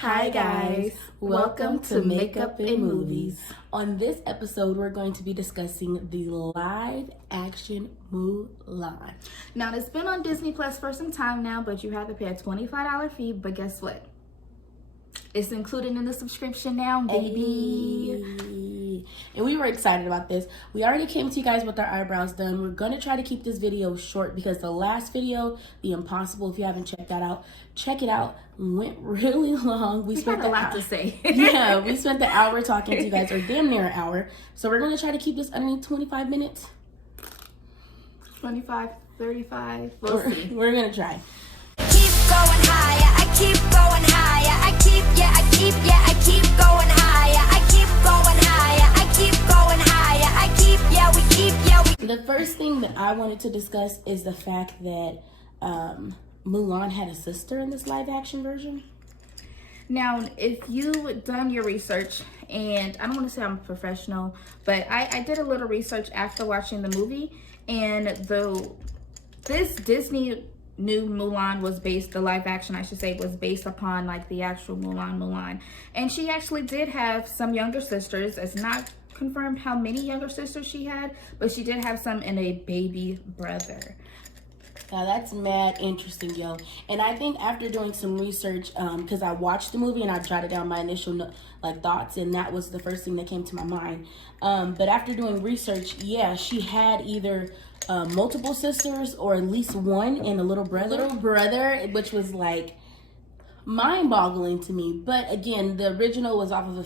Hi guys, welcome to Makeup and Movies. On this episode, we're going to be discussing the live action Mulan. Now it's been on Disney Plus for some time now, but you have to pay a $25 fee, but guess what? It's included in the subscription now, baby. Hey. And we were excited about this. We already came to you guys with our eyebrows done. We're going to try to keep this video short because the last video, The Impossible, if you haven't checked that out, check it out. Went really long. We spent a lot to say. Yeah, we spent the hour talking to you guys, or damn near an hour. So we're going to try to keep this underneath 25 minutes. 25, 35, we'll see. We're going to try. Keep going higher, I keep going higher, I keep going higher, I keep going higher, I keep going higher, we. The first thing that I wanted to discuss is the fact that Mulan had a sister in this live action version. Now, if you've done your research, and I don't want to say I'm a professional, but I did a little research after watching the movie, and this Disney new Mulan was based, the live action I should say, was based upon like the actual Mulan. And she actually did have some younger sisters. It's not confirmed how many younger sisters she had, but she did have some and a baby brother. Now that's mad interesting, yo. And I think after doing some research, because I watched the movie and I jotted down my initial thoughts, and that was the first thing that came to my mind. But after doing research, yeah, she had either multiple sisters or at least one and a little brother, which was like mind-boggling to me. But again, the original was off of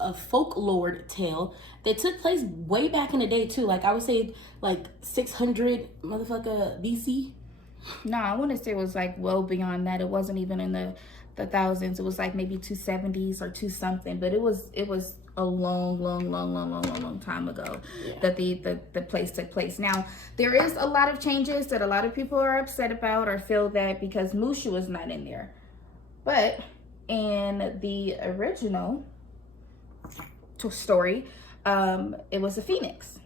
a folklore tale that took place way back in the day too. Like I would say like 600 motherfucker BC. No, I want to say it was like well beyond that. It wasn't even in the thousands. It was like maybe 270s or 2 something. But it was a long time ago, yeah, that the place took place. Now there is a lot of changes that a lot of people are upset about or feel that because Mushu is not in there. But in the original story, it was a phoenix.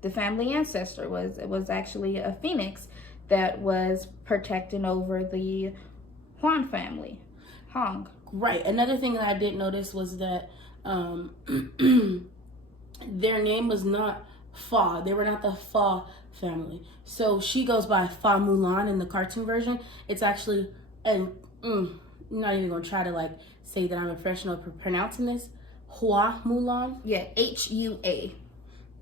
The family ancestor was actually a phoenix that was protecting over the Huan family, Hong. Right. Another thing that I did notice was that their name was not Fa. They were not the Fa family. So she goes by Fa Mulan in the cartoon version. It's actually, and I'm not even gonna try to like say that I'm a professional pronouncing this. Hua Mulan. Yeah, Hua.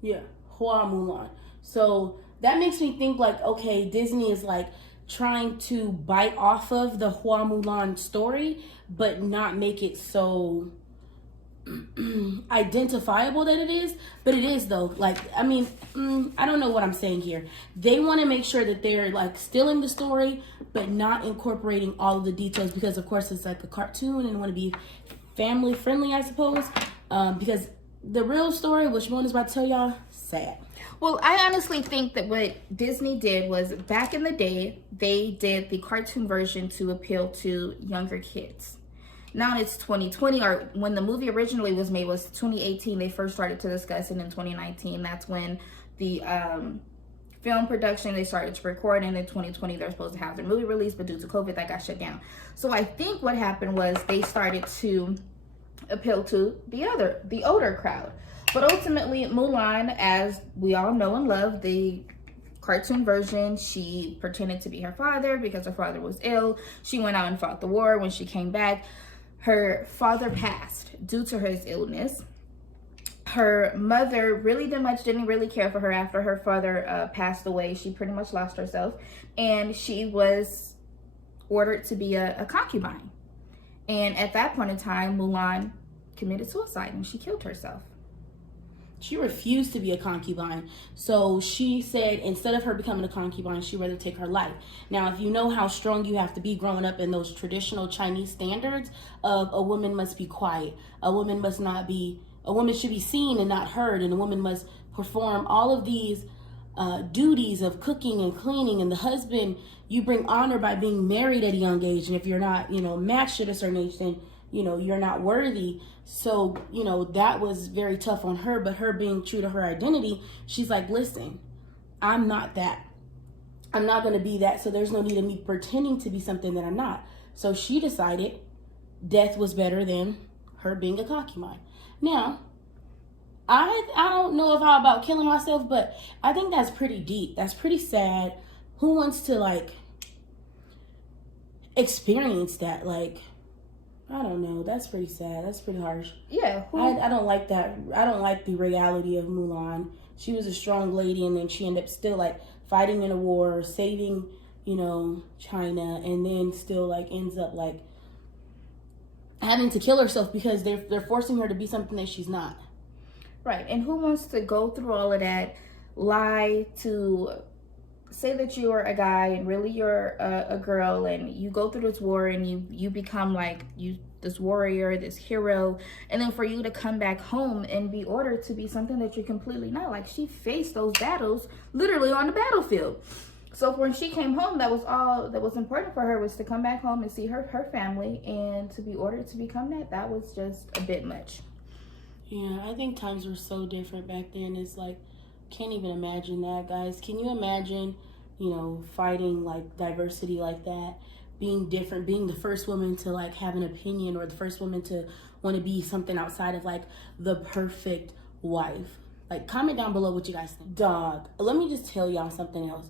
Yeah, Hua Mulan. So that makes me think like, okay, Disney is like trying to bite off of the Hua Mulan story, but not make it so identifiable that it is. But it is though. Like, I mean, I don't know what I'm saying here. They want to make sure that they're like still in the story, but not incorporating all of the details because of course it's like a cartoon and want to be family friendly, I suppose. Because the real story, which one is about to tell y'all, sad. Well, I honestly think that what Disney did was back in the day, they did the cartoon version to appeal to younger kids. Now it's 2020, or when the movie originally was made was 2018. They first started to discuss it in 2019. That's when the film production, they started to record, and in 2020 they're supposed to have their movie released, but due to COVID that got shut down. So I think what happened was they started to appeal to the older crowd. But ultimately, Mulan, as we all know and love, the cartoon version, she pretended to be her father because her father was ill. She went out and fought the war. When she came back, her father passed due to his illness. Her mother really didn't really care for her after her father passed away. She pretty much lost herself, and she was ordered to be a concubine. And at that point in time, Mulan committed suicide and she killed herself. She refused to be a concubine. So she said instead of her becoming a concubine, she'd rather take her life. Now, if you know how strong you have to be growing up in those traditional Chinese standards of a woman must be quiet, a woman should be seen and not heard, and a woman must perform all of these duties of cooking and cleaning, and the husband, you bring honor by being married at a young age, and if you're not, matched at a certain age, then, you're not worthy. So, that was very tough on her, but her being true to her identity, she's like, listen, I'm not that. I'm not going to be that, so there's no need of me pretending to be something that I'm not. So she decided death was better than her being a concubine. Now, I don't know if how about killing myself, but I think that's pretty deep. That's pretty sad. Who wants to like experience that? Like, I don't know. That's pretty sad. That's pretty harsh. Yeah. I don't like that. I don't like the reality of Mulan. She was a strong lady, and then she ended up still like fighting in a war, saving, you know, China, and then still like ends up like having to kill herself because they're forcing her to be something that she's not. Right. And who wants to go through all of that, lie to say that you're a guy and really you're a girl, and you go through this war and you become like this warrior, this hero, and then for you to come back home and be ordered to be something that you're completely not. Like, she faced those battles literally on the battlefield. So when she came home, that was all that was important for her, was to come back home and see her family, and to be ordered to become that was just a bit much. Yeah, I think times were so different back then. It's like, can't even imagine that, guys. Can you imagine, you know, fighting like diversity like that, being different, being the first woman to like have an opinion, or the first woman to want to be something outside of like the perfect wife? Like, comment down below what you guys think. Dog, let me just tell y'all something else.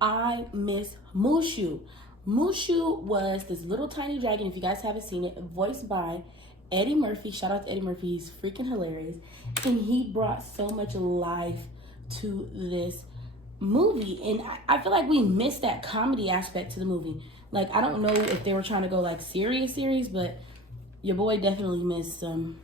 I miss Mushu. Mushu was this little tiny dragon, if you guys haven't seen it, voiced by Eddie Murphy. Shout out to Eddie Murphy. He's freaking hilarious. And he brought so much life to this movie. And I feel like we missed that comedy aspect to the movie. Like, I don't know if they were trying to go like serious, but your boy definitely missed some.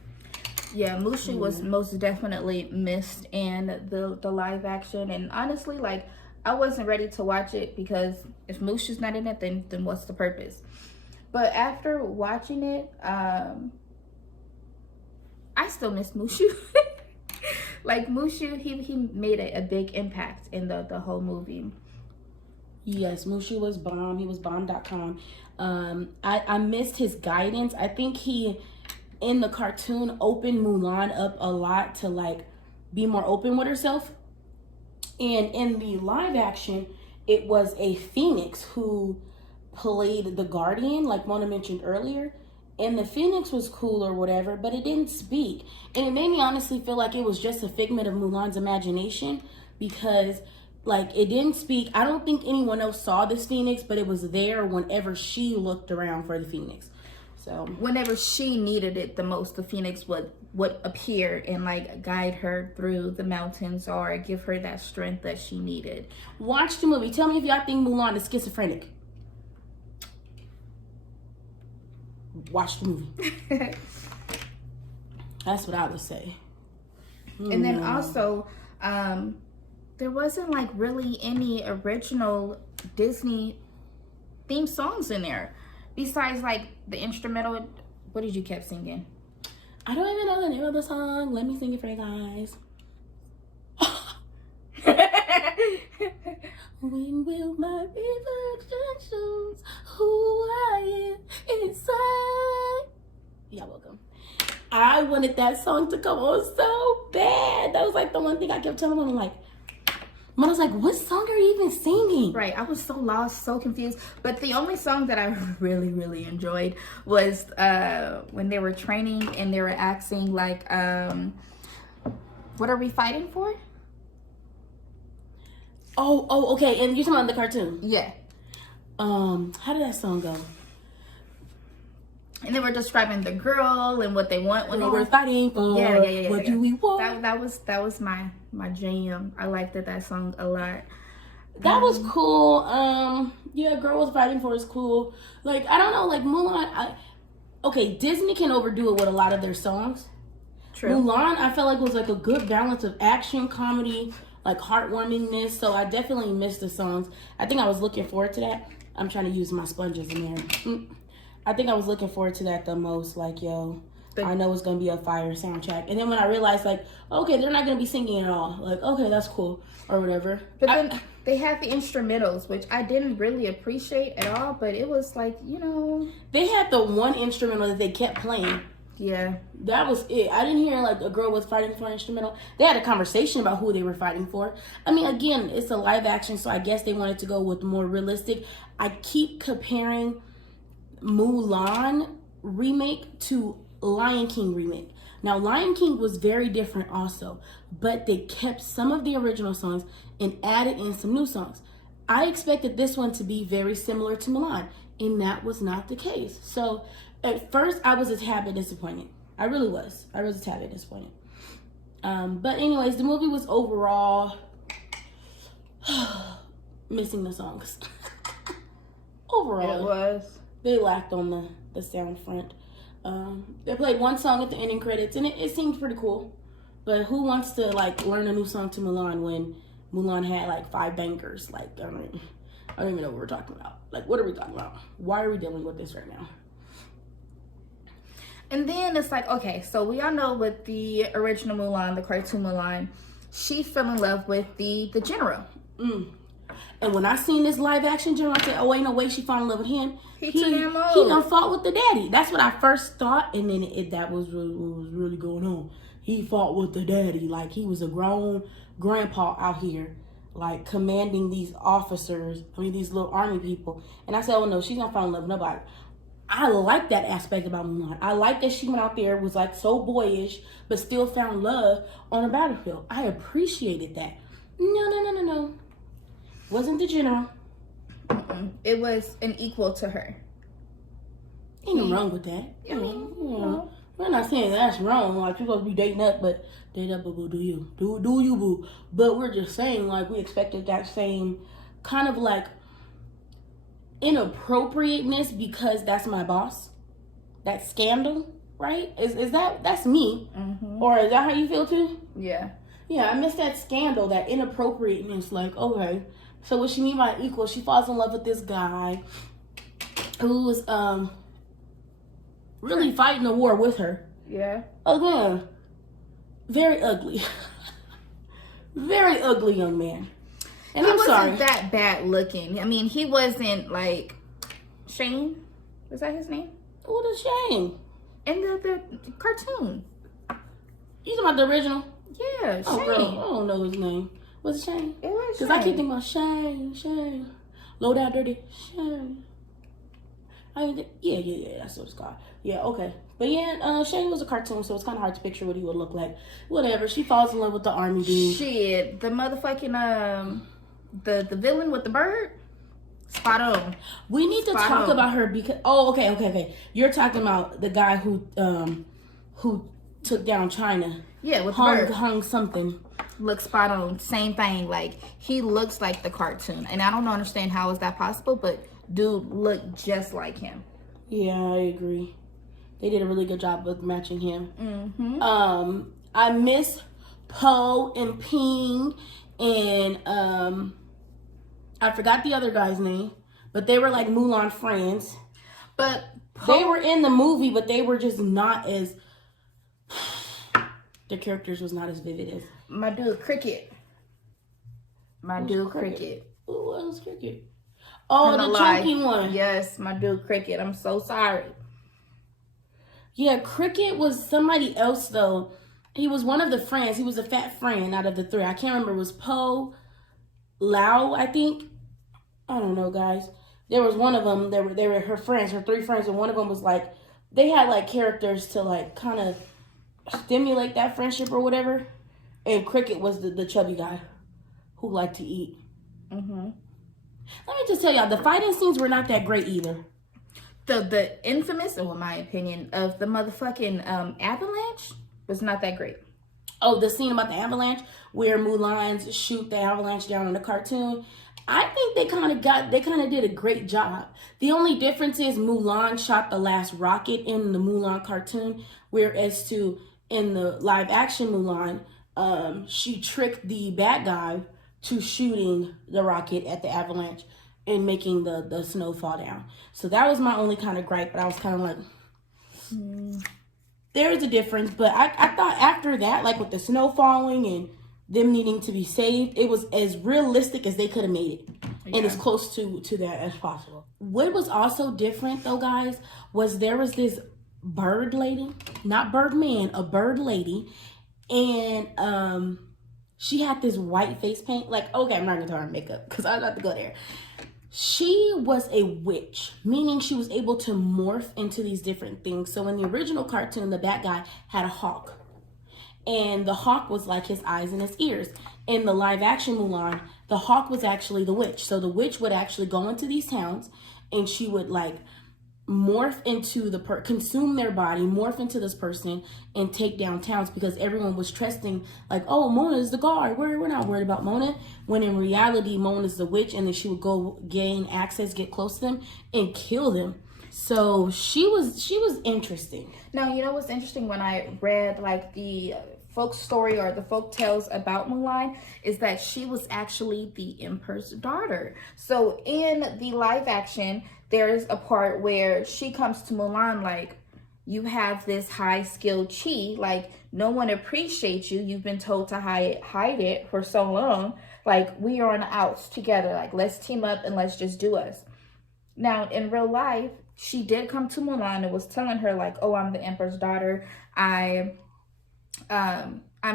Yeah, Mushu was most definitely missed in the live action. And honestly, like, I wasn't ready to watch it because if Mushu's not in it, then what's the purpose? But after watching it, I still miss Mushu. Like, Mushu, he made a big impact in the whole movie. Yes, Mushu was bomb. He was bomb.com. I missed his guidance. I think he, in the cartoon, opened Mulan up a lot to like be more open with herself. And in the live action, it was a phoenix who played the guardian, like Monah mentioned earlier. And the phoenix was cool or whatever, but it didn't speak. And it made me honestly feel like it was just a figment of Mulan's imagination, because like it didn't speak. I don't think anyone else saw this phoenix, but it was there whenever she looked around for the phoenix. So whenever she needed it the most, the phoenix would appear and like guide her through the mountains or give her that strength that she needed. Watch the movie. Tell me if y'all think Mulan is schizophrenic. Watch the movie. That's what I would say. And then also, there wasn't like really any original Disney theme songs in there. Besides like the instrumental. What did you kept singing? I don't even know the name of the song. Let me sing it for you guys. When will my reflection shows who I am inside? You're welcome. I wanted that song to come on so bad. That was like the one thing I kept telling them, like, Mom was like, what song are you even singing? Right, I was so lost, so confused. But the only song that I really, really enjoyed was when they were training and they were asking, like, what are we fighting for? Oh, okay. And you're talking about the cartoon? Yeah. How did that song go? And they were describing the girl and what they want when we're fighting for. Yeah. What do we want? That was my jam. I liked that song a lot. That was cool. Yeah, Girl Was Fighting For is cool. Like, I don't know, like Mulan. Okay, Disney can overdo it with a lot of their songs. True. Mulan, I felt like was like a good balance of action, comedy, like heartwarmingness. So I definitely missed the songs. I think I was looking forward to that. I'm trying to use my sponges in there. I think I was looking forward to that the most. Like, yo, I know it's going to be a fire soundtrack. And then when I realized, like, okay, they're not going to be singing at all. Like, okay, that's cool. Or whatever. But then they had the instrumentals, which I didn't really appreciate at all. But it was like, you know. They had the one instrumental that they kept playing. Yeah. That was it. I didn't hear, like, a girl was fighting for an instrumental. They had a conversation about who they were fighting for. I mean, again, it's a live action, so I guess they wanted to go with more realistic. I keep comparing Mulan remake to Lion King remake. Now, Lion King was very different also, but they kept some of the original songs and added in some new songs. I expected this one to be very similar to Mulan, and that was not the case. So at first, I was a tad bit disappointed. I really was. I was a tad bit disappointed. But anyways, the movie was overall missing the songs. Overall, It was. they lacked on the sound front. They played one song at the ending credits, and it seemed pretty cool. But who wants to like learn a new song to Mulan when Mulan had like 5 bangers? Like I don't even know what we're talking about. Like, what are we talking about? Why are we dealing with this right now? And then it's like, okay, so we all know with the original Mulan, the cartoon Mulan, she fell in love with the general. And when I seen this live action general, I said, oh, ain't no way she fell in love with him. He done fought with the daddy. That's what I first thought, and then that was what was really going on. He fought with the daddy, like he was a grown grandpa out here, like commanding these officers, these little army people. And I said, oh no, she's not falling in love with nobody. I like that aspect about Mulan. I like that she went out there, was like so boyish, but still found love on a battlefield. I appreciated that. No. Wasn't the general. It was an equal to her. Ain't nothing wrong with that. I mean, we're not saying that's wrong. Like, you're supposed to be dating up, but date up, boo, do you. Do you, boo. But we're just saying, like, we expected that same kind of, like, inappropriateness because that's my boss. That scandal, right? Is that's me. Or is that how you feel, too? Yeah. Yeah, I miss that scandal, that inappropriateness. Like, okay, so what she mean by equal? She falls in love with this guy who's really fighting the war with her. Yeah. Again, very ugly. Very ugly young man. And he I'm sorry. wasn't that bad looking. I mean, he wasn't like Shane. Was that his name? What a shame. In the cartoon. You talking about the original? Yeah, Shane. Oh, girl, I don't know his name. Was it Shane? It was Shane. Because I keep thinking about Shane. Low down dirty Shane. Yeah, that's what it's called. Yeah, okay. But yeah, Shane was a cartoon, so it's kind of hard to picture what he would look like. Whatever. She falls in love with the army dude. Shit, the motherfucking the villain with the bird. Spot on. We need to talk about her because okay. You're talking about the guy who took down China. Yeah, with the bird. Hung something. Looks spot on. Same thing. Like, he looks like the cartoon, and I don't understand how is that possible, but dude looked just like him. Yeah, I agree. They did a really good job of matching him. I miss Poe and Ping, and I forgot the other guy's name, but they were like Mulan friends. But they were in the movie, but they were just not as their characters was not as vivid as my dude Cricket. Cricket. Who was Cricket? Oh, the chunky one. Yes, my dude Cricket. I'm so sorry. Yeah, Cricket was somebody else though. He was one of the friends. He was a fat friend out of the 3. I can't remember. It was Poe, Lao, I think. I don't know, guys. There was one of them. They were her friends, her 3 friends, and one of them was like, they had like characters to like kind of stimulate that friendship or whatever. And Cricket was the chubby guy who liked to eat. Let me just tell y'all, the fighting scenes were not that great either. The infamous, in my opinion, of the motherfucking avalanche was not that great. Oh, the scene about the avalanche where Mulan's shoot the avalanche down in the cartoon. I think they kind of did a great job. The only difference is Mulan shot the last rocket in the Mulan cartoon, whereas in the live action Mulan, she tricked the bad guy to shooting the rocket at the avalanche and making the snow fall down. So that was my only kind of gripe, but I was kind of like, there is a difference. But I thought after that, like with the snow falling and them needing to be saved, it was as realistic as they could have made it. Yeah. And as close to that as possible. What was also different though, guys, was there was this bird lady, not Birdman, a bird lady, and she had this white face paint. Like, okay, I'm not gonna talk about makeup because I don't have to go there. She was a witch, meaning she was able to morph into these different things. So in the original cartoon, the bad guy had a hawk. And the hawk was like his eyes and his ears. In the live action Mulan, the hawk was actually the witch. So the witch would actually go into these towns and she would like morph into consume their body, morph into this person and take down towns, because everyone was trusting like, oh, Monah is the guard, we're not worried about Monah, when in reality Monah is the witch, and then she would go gain access, get close to them and kill them. So she was interesting. Now, you know what's interesting, when I read like the folk story or the folk tales about Mulan, is that she was actually the emperor's daughter. So in the live action, there's a part where she comes to Mulan like, you have this high skilled chi, like no one appreciates you, you've been told to hide it for so long, like we are on the outs together, like let's team up and let's just do us. Now in real life, she did come to Mulan and was telling her like, oh, I'm the emperor's daughter, I'm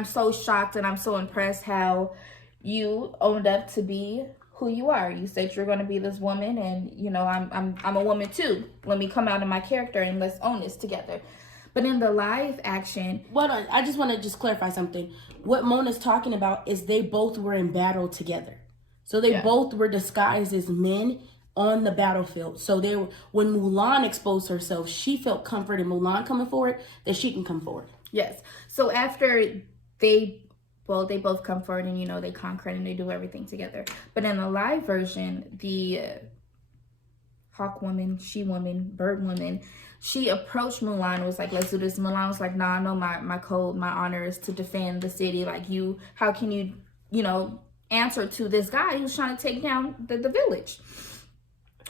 so shocked and I'm so impressed how you owned up to be who you are. You said you're going to be this woman, and you know I'm a woman too. Let me come out of my character and let's own this together. But in the live action, I just want to clarify something. What Monah's talking about is they both were in battle together. So they both were disguised as men on the battlefield. So when Mulan exposed herself, she felt comfort in Mulan coming forward that she can come forward. Yes. So after they both come forward and, you know, they conquer and they do everything together. But in the live version, the hawk woman, she woman, bird woman, she approached Mulan and was like, let's do this. Mulan was like, nah, no, my code, my honor is to defend the city. Like how can you, you know, answer to this guy who's trying to take down the village?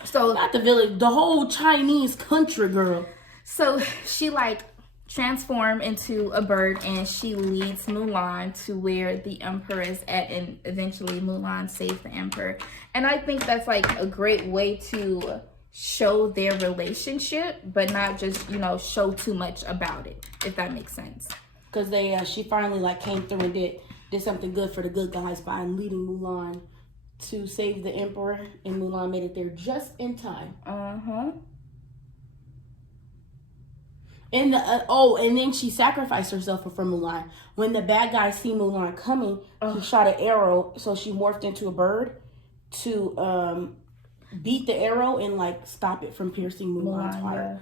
So not the village, the whole Chinese country, girl. So she like transform into a bird and she leads Mulan to where the emperor is at, and eventually Mulan saves the emperor. And I think that's like a great way to show their relationship, but not just, you know, show too much about it, if that makes sense. Because she finally like came through and did something good for the good guys by leading Mulan to save the emperor, and Mulan made it there just in time. And and then she sacrificed herself for Mulan. When the bad guy see Mulan coming, he shot an arrow, so she morphed into a bird to beat the arrow and like stop it from piercing Mulan's heart. Yeah.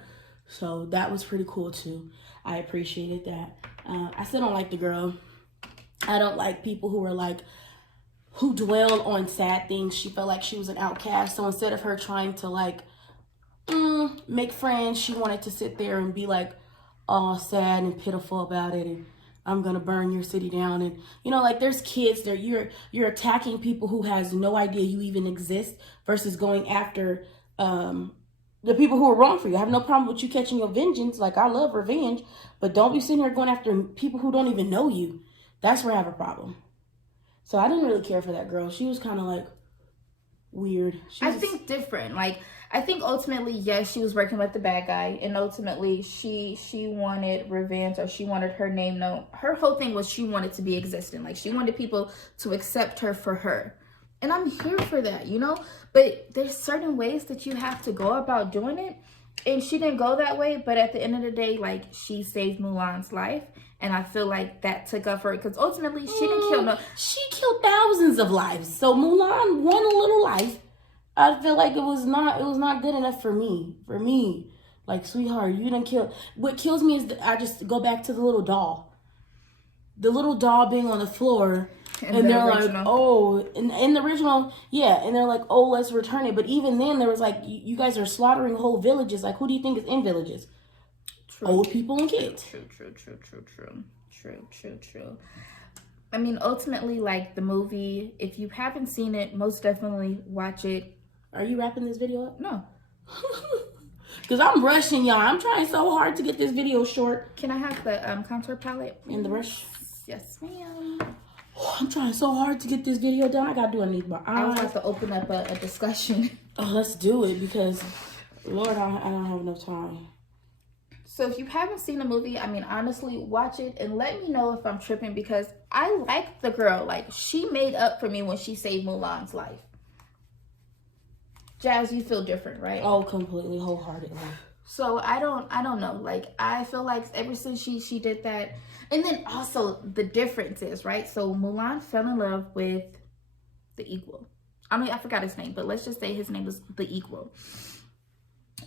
So that was pretty cool too. I appreciated that. I still don't like the girl. I don't like people who dwell on sad things. She felt like she was an outcast. So instead of her trying to like make friends, she wanted to sit there and be like all sad and pitiful about it, and I'm gonna burn your city down. And you know, like there's kids there, you're attacking people who has no idea you even exist, versus going after the people who are wrong for you. I have no problem with you catching your vengeance, like I love revenge, but don't be sitting here going after people who don't even know you. That's where I have a problem. So I didn't really care for that girl. She was kind of like weird. I think different. Like, I think ultimately, yes, she was working with the bad guy, and ultimately she wanted revenge, or she wanted her name known. Her whole thing was she wanted to be existent. Like, she wanted people to accept her for her. And I'm here for that, you know? But there's certain ways that you have to go about doing it. And she didn't go that way, but at the end of the day, like, she saved Mulan's life. And I feel like that took up for it, because ultimately she didn't kill She killed thousands of lives. So Mulan won a little life. I feel like it was not good enough for me. Like, sweetheart, you didn't kill. What kills me is I just go back to the little doll. The little doll being on the floor. And they're like, oh, in the original, yeah. And they're like, oh, let's return it. But even then, there was like, you guys are slaughtering whole villages. Like, who do you think is in villages? True. Old people and kids. True. I mean, ultimately, like, the movie, if you haven't seen it, most definitely watch it. Are you wrapping this video up? No. Because I'm rushing, y'all. I'm trying so hard to get this video short. Can I have the contour palette? And the brush? Yes, ma'am. I'm trying so hard to get this video done. I gotta do underneath my eyes. I was about to open up a discussion. Oh, let's do it, because, Lord, I don't have enough time. So if you haven't seen the movie, I mean, honestly, watch it and let me know if I'm tripping, because I like the girl. Like, she made up for me when she saved Mulan's life. Jazz, you feel different, right? Oh, completely, wholeheartedly. So I don't know. Like, I feel like ever since she did that, and then also the difference is, right? So Mulan fell in love with the equal. I mean, I forgot his name, but let's just say his name was the equal.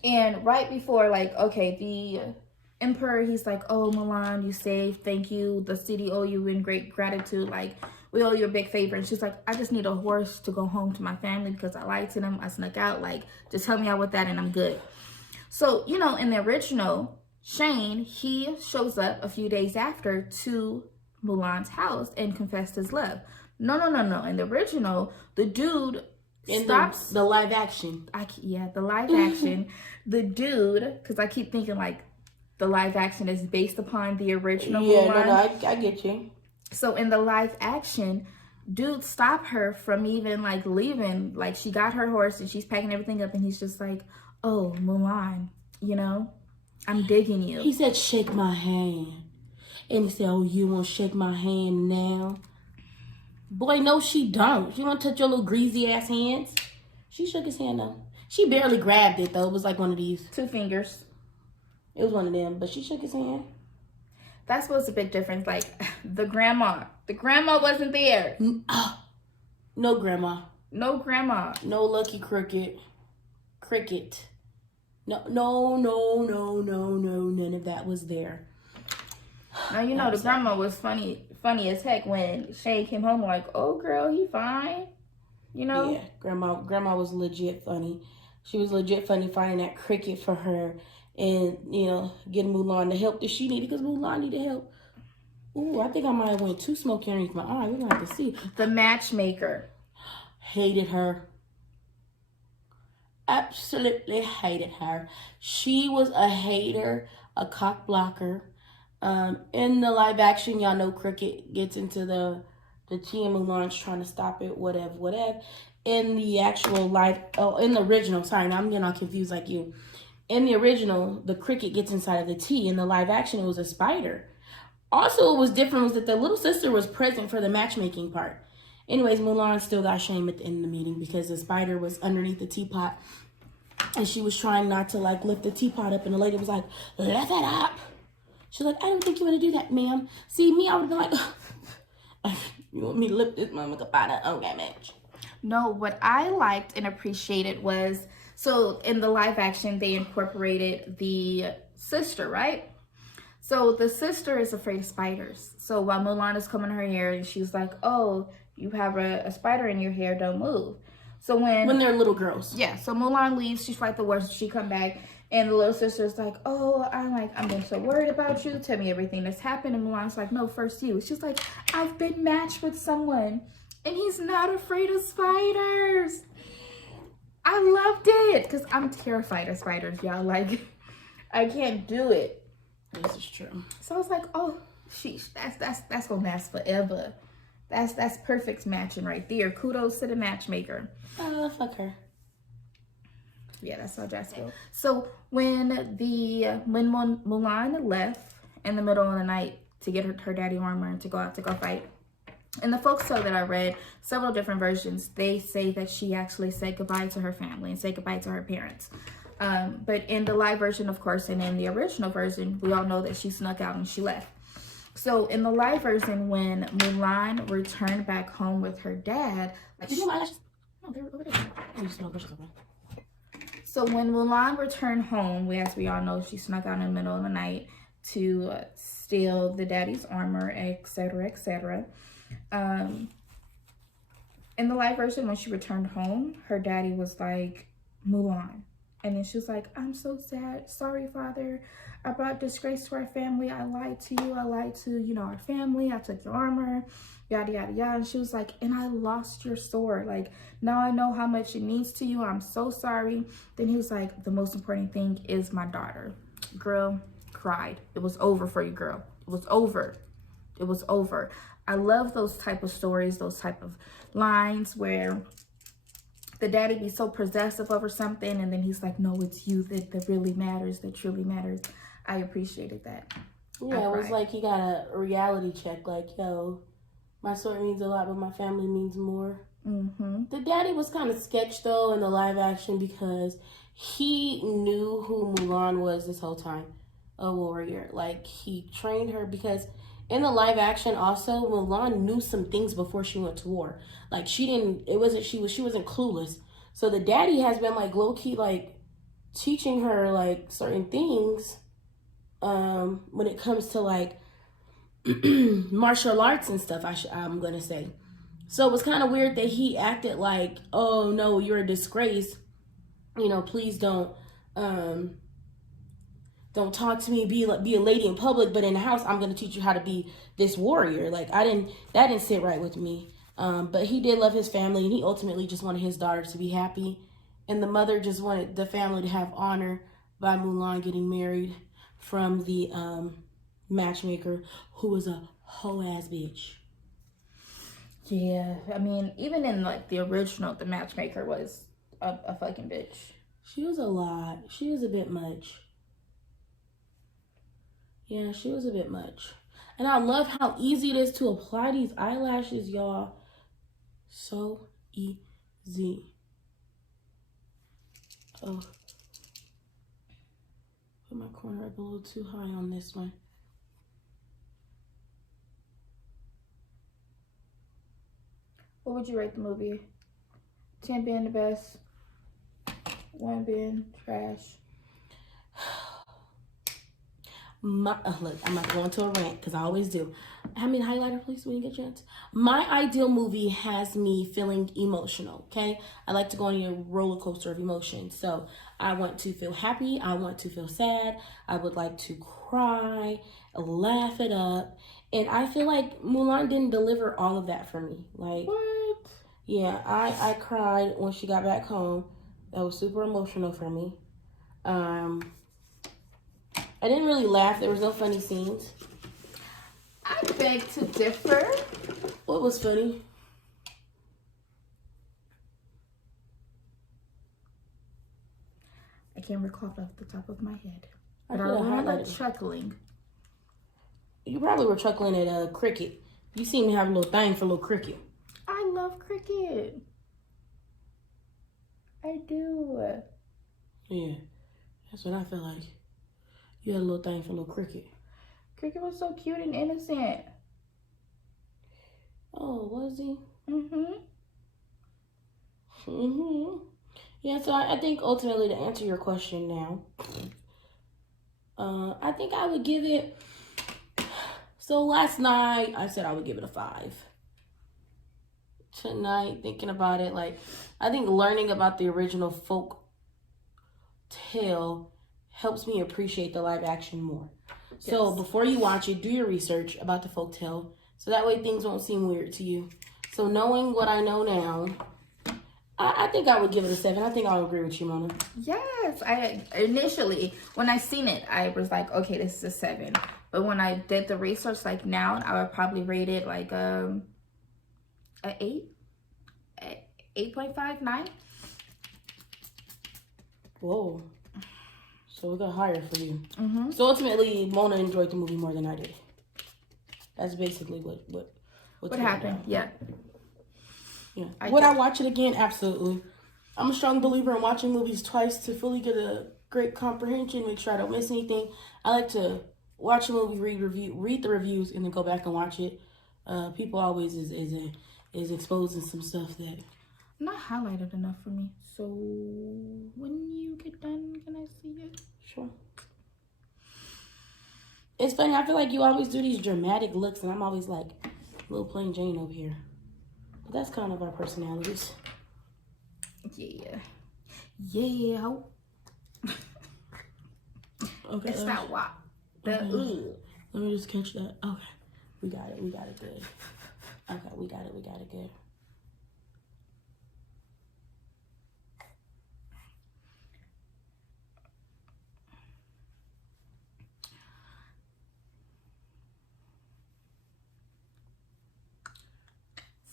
And right before, like, okay, the emperor, he's like, oh, Mulan, you saved, thank you. The city owe you in great gratitude. Like, we owe you a big favor. And she's like, I just need a horse to go home to my family because I lied to them. I snuck out. Like, just help me out with that and I'm good. So, you know, in the original, Shane, he shows up a few days after to Mulan's house and confessed his love. No. In the original, the dude stops. The live action. The live action. The dude, because I keep thinking like the live action is based upon the original Mulan. No, I get you. So in the live action, dude stopped her from even like leaving. Like, she got her horse and she's packing everything up and he's just like, oh, Mulan, you know, I'm digging you. He said, shake my hand. And he said, oh, you won't shake my hand now? Boy, no, she don't. You want to touch your little greasy ass hands? She shook his hand though. She barely grabbed it though. It was like one of these. 2 fingers. It was one of them, but she shook his hand. That's what's a big difference. Like, the grandma wasn't there. No grandma. No grandma. No Lucky Cricket. No, none of that was there. Now, you know, the grandma was funny as heck when Shane came home like, oh, girl, he fine. You know? Yeah, grandma was legit funny. She was legit funny finding that cricket for her and, you know, getting Mulan the help that she needed because Mulan needed help. Ooh, I think I might have went too smoky underneath my eye. We're going to have to see. The matchmaker. Hated her. Absolutely hated her. She was a hater, a cock blocker. In the live action, y'all know Cricket gets into the tea and Mulan's trying to stop it, whatever. In the actual in the original, sorry, now I'm getting all confused like you. In the original, the Cricket gets inside of the tea. In the live action, it was a spider. Also, what was different was that the little sister was present for the matchmaking part. Anyways, Mulan still got shame at the end of the meeting because the spider was underneath the teapot. And she was trying not to, like, lift the teapot up. And the lady was like, lift it up. She's like, I don't think you want to do that, ma'am. See, me, I would have been like, you want me to lift this motherfucker up? Okay, bitch. No, what I liked and appreciated was, so in the live action, they incorporated the sister, right? So the sister is afraid of spiders. So while Mulan is combing her hair, and she's like, oh, you have a spider in your hair, don't move. So when they're little girls. Yeah, so Mulan leaves, she fights the worst, she come back, and the little sister's like, oh, I'm been so worried about you, tell me everything that's happened. And Mulan's like, no, first you. She's like, I've been matched with someone, and he's not afraid of spiders. I loved it, because I'm terrified of spiders, y'all. Like, I can't do it. This is true. So I was like, oh, sheesh, that's gonna last forever. That's perfect matching right there. Kudos to the matchmaker. Fuck her. Yeah, that's how Jess feels. So when Mulan left in the middle of the night to get her daddy armor and to go out to go fight, in the folk tale that I read, several different versions, they say that she actually said goodbye to her family and said goodbye to her parents. But in the live version, of course, and in the original version, we all know that she snuck out and she left. So in the live version, when Mulan returned back home with her dad, like, so when Mulan returned home, as we all know, she snuck out in the middle of the night to steal the daddy's armor, etc., etc. In the live version, when she returned home, her daddy was like, Mulan. And then she was like, I'm so sad. Sorry, Father. I brought disgrace to our family. I lied to you. I lied to, our family. I took your armor, yada, yada, yada. And she was like, and I lost your sword. Like, now I know how much it means to you. I'm so sorry. Then he was like, the most important thing is my daughter. Girl cried. It was over for you, girl. It was over. It was over. I love those type of stories, those type of lines where the daddy be so possessive over something, and then he's like, no, it's you that really matters, that truly matters. I appreciated that. Yeah, it was like he got a reality check, like, yo, my sword means a lot, but my family means more. Mm-hmm. The daddy was kind of sketch though in the live action because he knew who Mulan was this whole time, a warrior. Like he trained her because in the live action also Mulan knew some things before she went to war. Like she wasn't clueless. So the daddy has been like low key like teaching her like certain things when it comes to like martial arts and stuff. I'm gonna say. So it was kind of weird that he acted like, oh no, you're a disgrace. You know, please don't talk to me. Be a lady in public, but in the house, I'm gonna teach you how to be this warrior. Like that didn't sit right with me. But he did love his family, and he ultimately just wanted his daughter to be happy, and the mother just wanted the family to have honor by Mulan getting married from the matchmaker, who was a hoe ass bitch. Yeah, I mean, even in like the original, the matchmaker was a fucking bitch. She was a lot. She was a bit much. Yeah, she was a bit much. And I love how easy it is to apply these eyelashes, y'all. So easy. Oh. Put my corner up a little too high on this one. What would you rate the movie? 10 being the best, 1 being trash. Look, I'm not going to a rant because I always do. Have me a highlighter, please, when you get a chance. My ideal movie has me feeling emotional, okay? I like to go on a roller coaster of emotions. So I want to feel happy. I want to feel sad. I would like to cry, laugh it up. And I feel like Mulan didn't deliver all of that for me. Like, What? Yeah, I cried when she got back home. That was super emotional for me. I didn't really laugh. There was no funny scenes. I beg to differ. What was funny? I can't recall off the top of my head. I But I could have remember highlighted. chuckling. You probably were chuckling at cricket. You seem to have a little thing for little cricket. I love cricket. I do. Yeah, that's what I feel like. You had a little thing for little cricket. Cricket was so cute and innocent. Oh, was he? Mm-hmm. Mm-hmm. Yeah, so I think ultimately to answer your question now, I think I would give it. So last night I said I would give it a 5. Tonight, thinking about it, like I think learning about the original folk tale helps me appreciate the live action more. So Yes. before you watch it, do your research about the folk tale, so that way things won't seem weird to you. So knowing what I know now, I think I would give it a 7. I think I'll agree with you, Monah. Yes. I initially, when I seen it, I was like, okay, this is a 7. But when I did the research, like now, I would probably rate it like a 8, 8.5, 9. Whoa. So we got higher for you. Mm-hmm. So ultimately, Monah enjoyed the movie more than I did. That's basically what happened. Yeah. Yeah. I Would did. I watch it again? Absolutely. I'm a strong believer in watching movies twice to fully get a great comprehension, make sure I don't miss anything. I like to watch a movie, read the reviews, and then go back and watch it. People always is exposing some stuff that Not highlighted enough for me. So when you get done, can I see it? sure. It's funny. I feel like you always do these dramatic looks, and I'm always like little plain Jane over here. But that's kind of our personalities. Yeah. Yeah. Okay. It's not what. The ooh. Let me just catch that. Okay. We got it. We got it good. Okay, we got it. We got it good.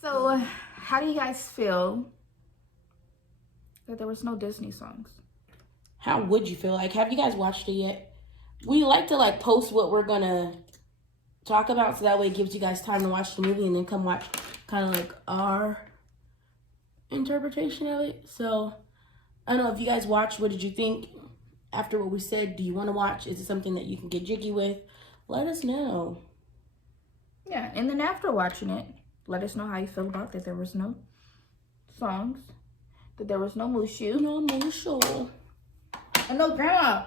So, how do you guys feel that there was no Disney songs? How would you feel? Like, have you guys watched it yet? We like to like post what we're gonna talk about, so that way it gives you guys time to watch the movie and then come watch kind of like our interpretation of it. So I don't know if you guys watched. What did you think after what we said? Do you want to watch? Is it something that you can get jiggy with? Let us know. Yeah, and then after watching it, let us know how you feel about that there was no songs, that there was no Mushu. No Mushu. And no grandma.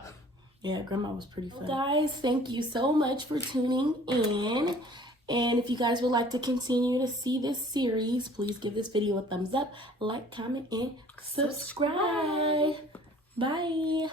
Yeah, grandma was pretty fun. Guys, thank you so much for tuning in. And if you guys would like to continue to see this series, please give this video a thumbs up, like, comment, and subscribe. Bye.